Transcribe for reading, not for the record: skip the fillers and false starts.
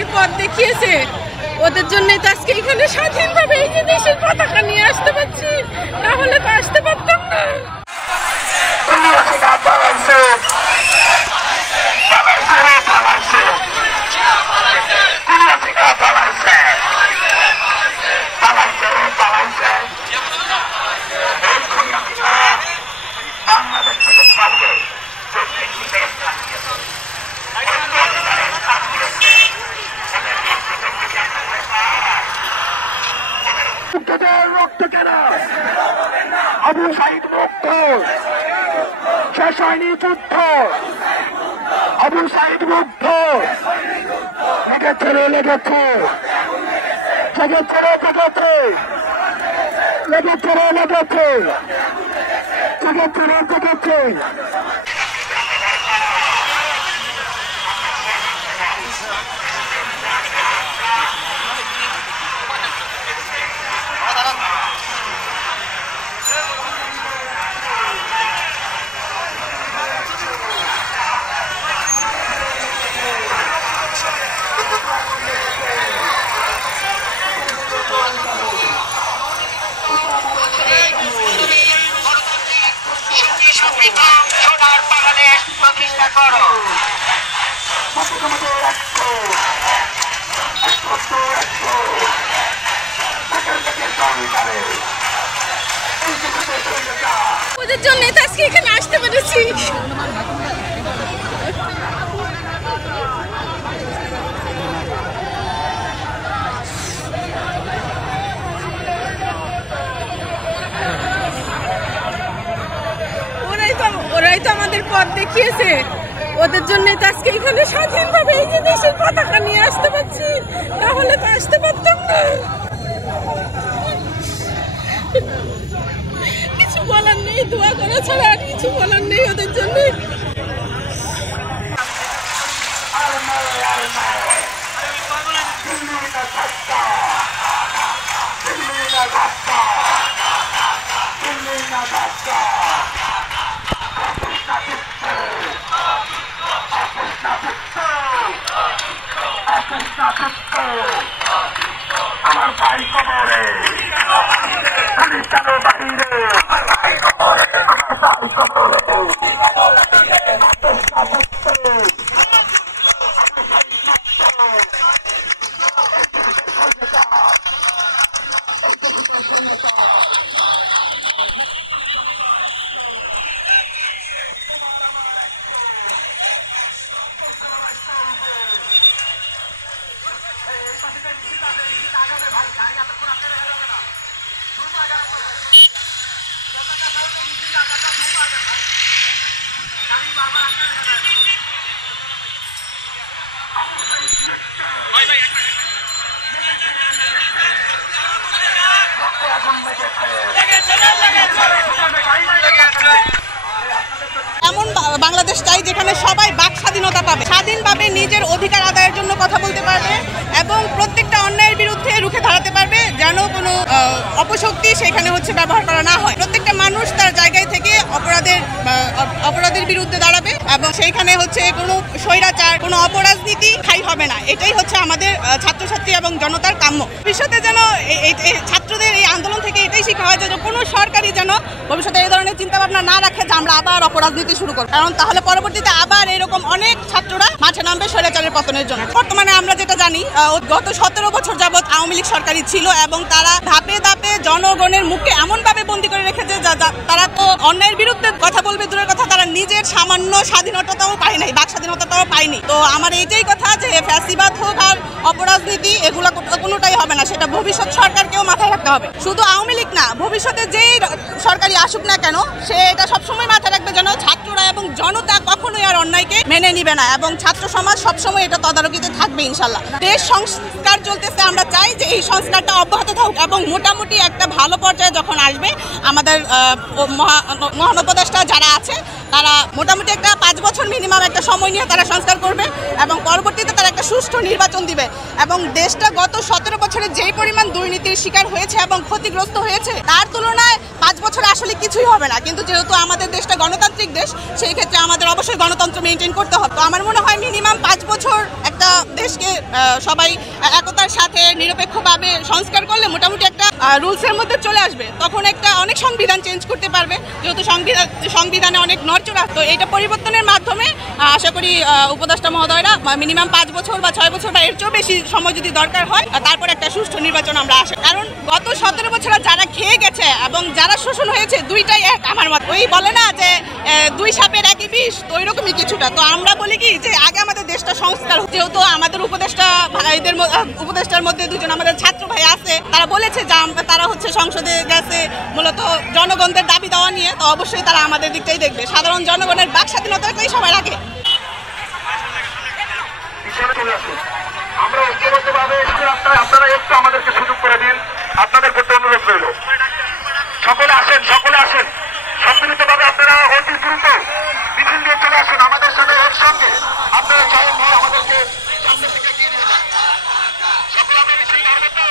আমাদের পথ দেখিয়েছে, ওদের জন্যই তো আজকে এখানে স্বাধীনভাবে এই যে দেশের পতাকা নিয়ে আসতে পারছি, তাহলে তো আসতে পারতাম না। রক্ত কেন আবু সাইদ মুক্ত, শেষ হয়নি যুদ্ধ, আবু সাইদ মুক্ত, লেগেছে লেগেছে লেগেছে লেগেছে লেগেছে লেগেছে লেগেছে লেগেছে। সোনার বাংলাদেশ প্রতিষ্ঠা করো। ওদের জন্য তো আজকে এখানে আসতে পেরেছি। ওরাই তো আমাদের পথ দেখিয়েছে, ওদের জন্যই তো আজকে এখানে স্বাধীনভাবে এই যে দেশের পতাকা নিয়ে আসতে পারছি, তাহলে তো আসতে পারতাম না। কিছু বলার নেই, দোয়া করা ছাড়া আর কিছু বলার নেই ওদের জন্য। আমার ভাই কবরে খালিস্তানের বাহিরে, আমার ভাই কবরে এমন বাংলাদেশ চাই যেখানে সবাই বাক স্বাধীনতা পাবে, স্বাধীনভাবে নিজের অধিকার আদায়ের জন্য কথা বলতে পারবে এবং প্রত্যেকটা অন্যায়ের বিরুদ্ধে রুখে দাঁড়াতে পারবে, যেন কোনো অপশক্তি সেখানে ব্যবহার করা না হয়। প্রত্যেকটা মানুষ তার জায়গায় থেকে অপরাধের বিরুদ্ধে দাঁড়াবে এবং সেইখানে কোনো স্বৈরাচার, কোনো অপরাজনীতি ঠাঁই হবে না। এটাই আমাদের ছাত্রছাত্রী এবং জনতার কাম্য। ভবিষ্যতে যেন ছাত্রদের এই আন্দোলন থেকে এটাই শেখা হয় যে কোনো সরকারি যেন ভবিষ্যতে এই ধরনের চিন্তাভাবনা না রাখে যে আমরা আবার অপরাজনীতি শুরু করব, কারণ তাহলে পরবর্তীতে আবার এরকম অনেক ছাত্ররা মাঠে নামবে স্বৈরাচারের পতনের জন্য। বর্তমানে আমরা যেটা জানি, গত 17 বছর যাবৎ আওয়ামী লীগ সরকারই ছিল এবং তারা ধাপে ধাপে জনগণের মুখে এমনভাবে বন্দী করে রেখেছে তারা তো অন্যায়ের বিরুদ্ধে কথা বলবে দূরের কথা, তারা নিজের সামান্য স্বাধীনতাটাও পায় নাই, বাক স্বাধীনতাটাও পায়নি। তো আমার এইটাই কথা যে ফ্যাসিবাদ হোক আর অপরাজনীতি এগুলো কোনোটাই হবে না, সেটা ভবিষ্যৎ সরকারকেও মাথায় রাখতে হবে। শুধু আওয়ামী লীগ না, ভবিষ্যতে যেই সরকারি আসুক না কেন সে এটা সবসময় মাথায় রাখবে যেন ছাত্ররা এবং জনতা কখনোই আর অন্যায়কে মেনে নিবে না এবং ছাত্র সমাজ সবসময় এটা তদারকিতে থাকবে ইনশাল্লাহ। দেশ সংস্কার চলতেছে, আমরা চাই যে এই সংস্কারটা অব্যাহত থাকুক এবং মোটামুটি একটা ভালো পর্যায়ে যখন আসবে আমাদের মহান উপদেষ্টা যারা আছে তারা মোটামুটি একটা 5 বছর মিনিমাম একটা সময় নিয়ে তারা সংস্কার করবে এবং পরবর্তীতে তারা একটা সুষ্ঠু নির্বাচন দিবে এবং দেশটা গত 17 বছরে যেই পরিমাণ দুর্নীতির শিকার হয়েছে এবং ক্ষতিগ্রস্ত হয়েছে তার তুলনায় 5 বছরে আসলে কিছুই হবে না। কিন্তু যেহেতু আমাদের দেশটা গণতান্ত্রিক দেশ, সেই ক্ষেত্রে আমাদের অবশ্যই গণতন্ত্র মেনটেন করতে হবে। তো আমার মনে হয় মিনিমাম 5 বছর একটা একটা দেশকে সবাই একতার সাথে নিরপেক্ষভাবে সংস্কার করলে মোটামুটি একটা রুলসের মধ্যে চলে আসবে। তখন একটা অনেক সংবিধান চেঞ্জ করতে পারবে, যেহেতু সংবিধানে অনেক নড়চড়া। তো এটা পরিবর্তনের মাধ্যমে আশা করি উপদেষ্টা মহোদয়রা মিনিমাম 5 বছর বা 6 বছর বা এর চেয়েও বেশি সময় যদি দরকার হয়, তারপর একটা সুষ্ঠু নির্বাচন আমরা আসে। কারণ গত 17 বছর যারা খেয়ে গেছে এবং যারা শোষণ হয়েছে দুইটাই এক। আমার মত ওই বলে না যে 2 সাপের একই বিষ, তো ওই রকমই কিছুটা। তো আমরা বলি কি যে আগে আমাদের দেশটা সংস্কার, যেহেতু আমাদের উপদেষ্টার মধ্যে 2 জন আমাদের ছাত্র ভাই আছে, তারা বলেছে যে তারা হচ্ছে সংসদে গেছে মূলত জনগণদের দাবি দেওয়া নিয়ে। তো অবশ্যই তারা আমাদের দিকটাই দেখবে, সাধারণ জনগণের বাক স্বাধীনতাটাই সবার আগে। আমরা ঐক্যবদ্ধভাবে আপনারা একটু আমাদেরকে সুযোগ করে দিন, আপনাদের প্রতি অনুরোধ রইল। সকলে আসেন, সম্মিলিতভাবে আপনারা অতি দ্রুত মিছিল নিয়ে চলে আসুন আমাদের সাথে একসঙ্গে। আপনারা চয়ন হয়ে আমাদেরকে সামনের দিকে এগিয়ে নিয়ে যান। সকলে আমরা মিছিল করবো তো?